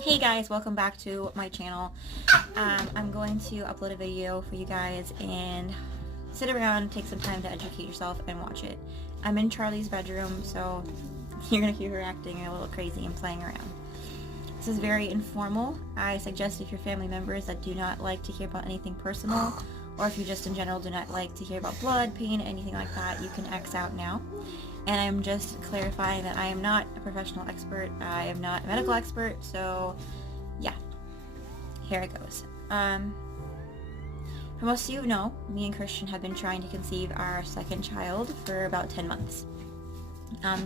Hey guys, welcome back to my channel. I'm going to upload a video for you guys and sit around, take some time to educate yourself and watch it. I'm in Charlie's bedroom, so you're gonna hear her acting a little crazy and playing around. This is very informal. I suggest if you're family members that do not like to hear about anything personal, or if you just in general do not like to hear about blood, pain, anything like that, you can X out now. And I'm just clarifying that I am not a professional expert. I am not a medical expert, so yeah, here it goes. For most of you know, me and Christian have been trying to conceive our second child for about 10 months,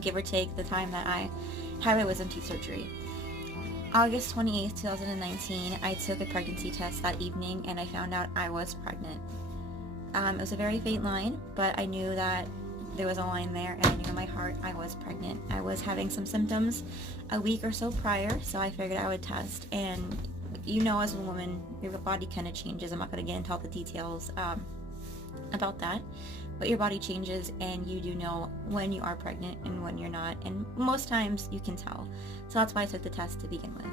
give or take the time that I had my wisdom teeth surgery. August 28th, 2019, I took a pregnancy test that evening and I found out I was pregnant. It was a very faint line, but I knew that there was a line there, and I knew in my heart I was pregnant. I was having some symptoms a week or so prior, so I figured I would test. And you know, as a woman, your body kind of changes. I'm not going to get into all the details about that, but your body changes, and you do know when you are pregnant and when you're not, and most times you can tell. So that's why I took the test to begin with.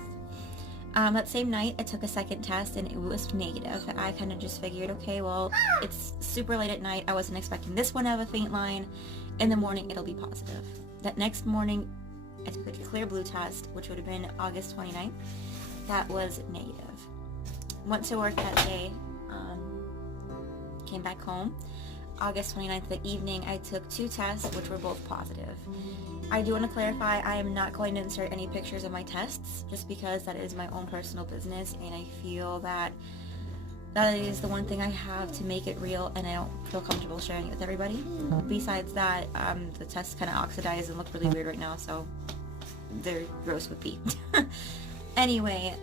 That same night, I took a second test and it was negative. I kind of just figured, okay, well, it's super late at night. I wasn't expecting this one to have a faint line. In the morning, it'll be positive. That next morning, I took a clear blue test, which would have been August 29th. That was negative. Went to work that day, came back home. August 29th, the evening, I took two tests, which were both positive. I do want to clarify, I am not going to insert any pictures of my tests, just because that is my own personal business, and I feel that that is the one thing I have to make it real, and I don't feel comfortable sharing it with everybody. Besides that, the tests kind of oxidize and look really weird right now, so they're gross with pee. Anyway,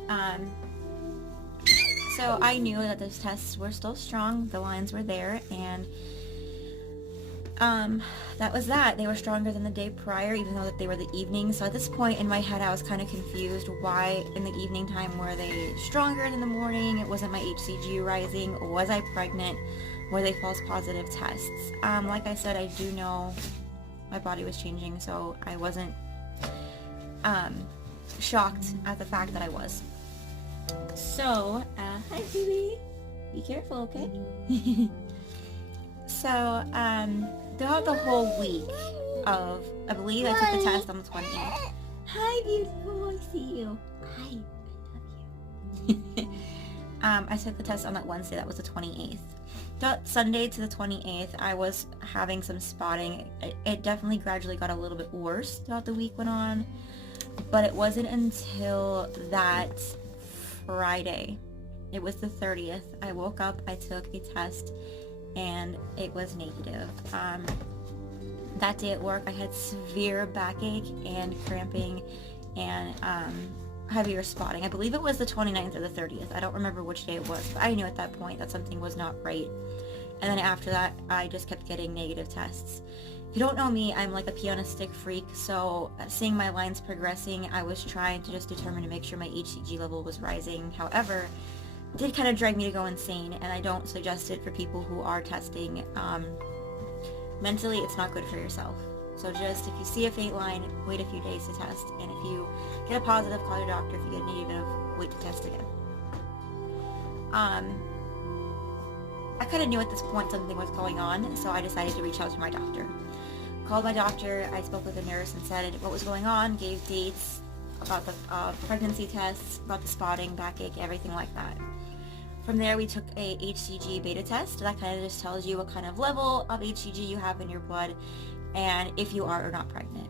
so I knew that those tests were still strong, the lines were there, and that was that. They were stronger than the day prior, even though that they were the evening. So at this point in my head, I was kind of confused. Why in the evening time were they stronger than the morning? It wasn't my HCG rising. Was I pregnant? Were they false positive tests? Like I said, I do know my body was changing, so I wasn't shocked at the fact that I was. So, hi baby. Be careful, okay? So, throughout the whole week of, I believe I took the test on the 28th. Hi, beautiful, I see you. Hi, I love you. I took the test on that Wednesday, that was the 28th. That Sunday to the 28th, I was having some spotting. It definitely gradually got a little bit worse throughout the week went on, but it wasn't until that Friday, it was the 30th, I woke up, I took a test, and it was negative. That day at work, I had severe backache and cramping and heavier spotting. I believe it was the 29th or the 30th. I don't remember which day it was, but I knew at that point that something was not right. And then after that, I just kept getting negative tests. If you don't know me, I'm like a pee on a stick freak, so seeing my lines progressing, I was trying to just determine to make sure my HCG level was rising. However, it did kind of drag me to go insane, and I don't suggest it for people who are testing. Mentally, it's not good for yourself. So just, if you see a faint line, wait a few days to test, and if you get a positive, call your doctor. If you get a negative, wait to test again. I kind of knew at this point something was going on, so I decided to reach out to my doctor. Called my doctor, I spoke with the nurse and said what was going on, gave dates about the pregnancy tests, about the spotting, backache, everything like that. From there, we took a HCG beta test. That kind of just tells you what kind of level of HCG you have in your blood and if you are or not pregnant.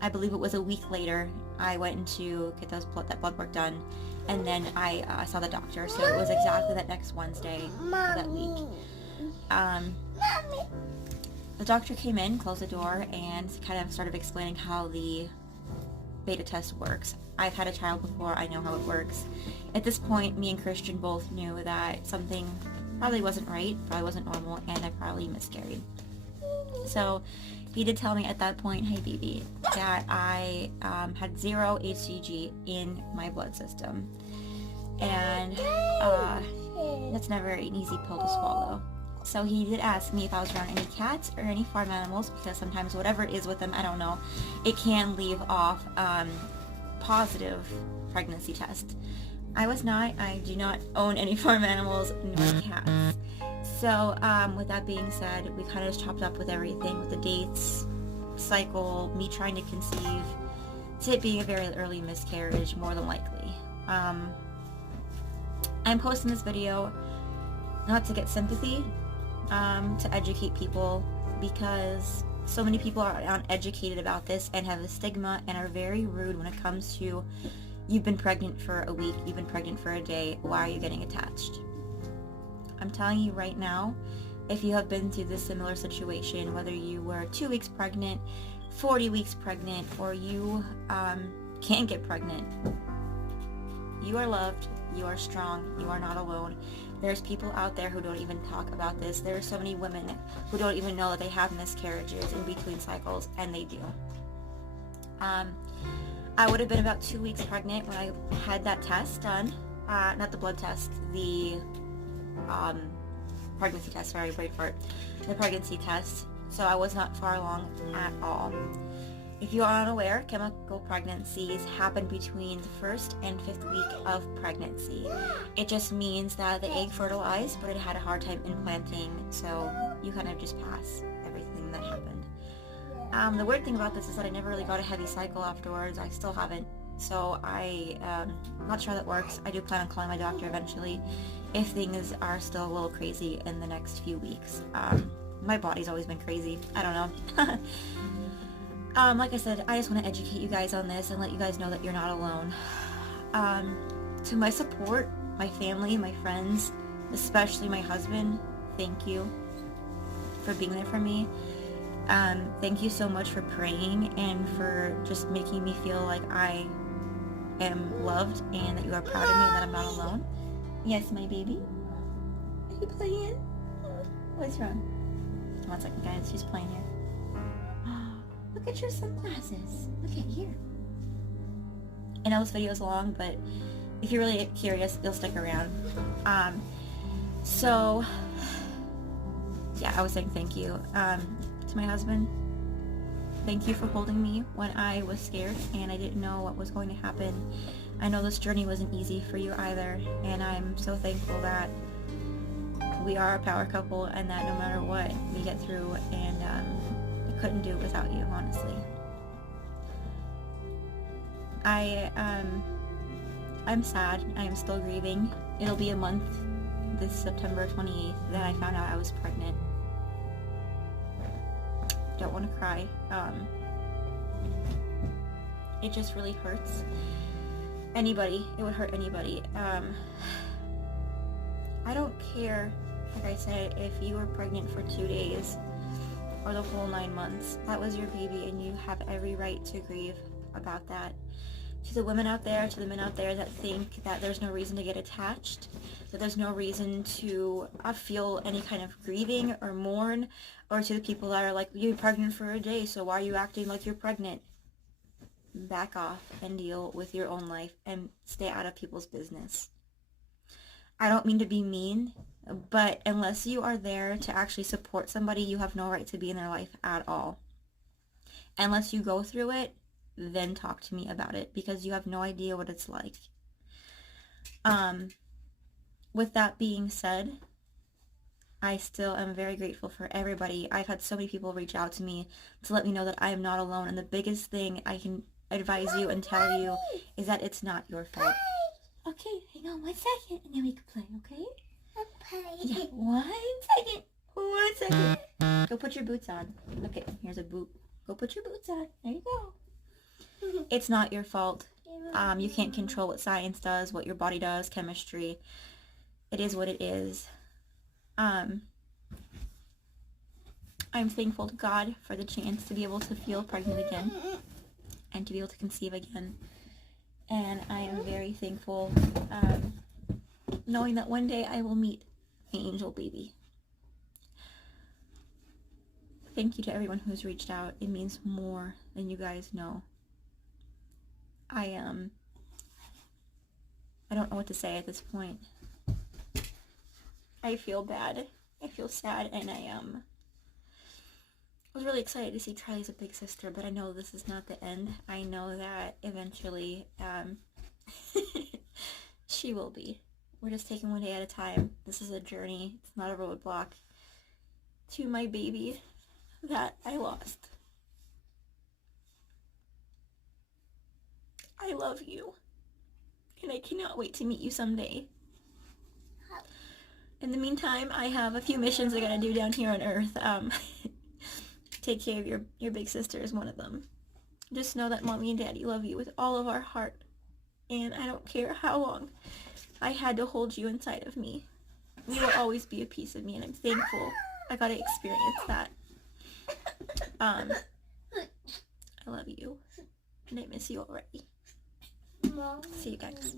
I believe it was a week later, I went in to get that blood work done, and then I saw the doctor. So it was exactly that next Wednesday of that week. The doctor came in, closed the door, and kind of started explaining how the beta test works. I've had a child before, I know how it works. At this point, me and Christian both knew that something probably wasn't right, probably wasn't normal, and I probably miscarried. So he did tell me at that point, hey baby, that I had 0 HCG in my blood system. And that's never an easy pill to swallow. So he did ask me if I was around any cats or any farm animals, because sometimes whatever it is with them, I don't know, it can leave off positive pregnancy test. I was not. I do not own any farm animals nor cats. So with that being said, we kind of just chopped up with everything, with the dates, cycle, me trying to conceive, to it being a very early miscarriage, more than likely. I'm posting this video not to get sympathy, to educate people, because so many people are uneducated about this and have a stigma and are very rude when it comes to, you've been pregnant for a week, you've been pregnant for a day, why are you getting attached? I'm telling you right now, if you have been through this similar situation, whether you were 2 weeks pregnant, 40 weeks pregnant, or you can't get pregnant, you are loved, you are strong, you are not alone. There's people out there who don't even talk about this. There are so many women who don't even know that they have miscarriages in between cycles, and they do. I would have been about 2 weeks pregnant when I had that test done. Not the blood test, the pregnancy test, sorry, brain fart. The pregnancy test. So I was not far along at all. If you are unaware, chemical pregnancies happen between the 1st and 5th week of pregnancy. It just means that the egg fertilized, but it had a hard time implanting, so you kind of just pass everything that happened. The weird thing about this is that I never really got a heavy cycle afterwards. I still haven't. So I'm not sure how that works. I do plan on calling my doctor eventually if things are still a little crazy in the next few weeks. My body's always been crazy. I don't know. Like I said, I just want to educate you guys on this and let you guys know that you're not alone. To my support, my family, my friends, especially my husband, thank you for being there for me. Thank you so much for praying and for just making me feel like I am loved and that you are proud of me and that I'm not alone. Yes, my baby? Are you playing? What's wrong? 1 second, guys. She's playing here. Look at your sunglasses. Look at here. I know this video is long, but if you're really curious, you'll stick around. So, yeah, I was saying thank you. To my husband, thank you for holding me when I was scared and I didn't know what was going to happen. I know this journey wasn't easy for you either, and I'm so thankful that we are a power couple and that no matter what, we get through, and I couldn't do it without you, honestly. I'm sad. I am still grieving. It'll be a month this September 28th that I found out I was pregnant. Don't want to cry. It just really hurts. Anybody. It would hurt anybody. I don't care, like I said, if you were pregnant for 2 days or the whole 9 months. That was your baby and you have every right to grieve about that. To the women out there, to the men out there that think that there's no reason to get attached, that there's no reason to feel any kind of grieving or mourn, or to the people that are like, you're pregnant for a day, so why are you acting like you're pregnant? Back off and deal with your own life and stay out of people's business. I don't mean to be mean, but unless you are there to actually support somebody, you have no right to be in their life at all. Unless you go through it, then talk to me about it, because you have no idea what it's like. With that being said, I still am very grateful for everybody. I've had so many people reach out to me to let me know that I am not alone, and the biggest thing I can advise you and tell you is that it's not your fault. Okay, hang on 1 second and then we can play, okay? Okay. Yeah, 1 second. 1 second. Go put your boots on. Okay, here's a boot. Go put your boots on. There you go. It's not your fault. You can't control what science does, what your body does, chemistry. It is what it is. I'm thankful to God for the chance to be able to feel pregnant again and to be able to conceive again. And I am very thankful knowing that one day I will meet my angel baby. Thank you to everyone who's reached out. It means more than you guys know. I don't know what to say at this point. I feel bad. I feel sad, and I was really excited to see Charlie's a big sister, but I know this is not the end. I know that eventually She will be. We're just taking one day at a time. This is a journey. It's not a roadblock to my baby that I lost. I love you. And I cannot wait to meet you someday. In the meantime, I have a few missions I gotta do down here on Earth. Take care of your big sister is one of them. Just know that Mommy and Daddy love you with all of our heart. And I don't care how long I had to hold you inside of me. You will always be a piece of me, and I'm thankful I got to experience that. I love you, and I miss you already. See you guys.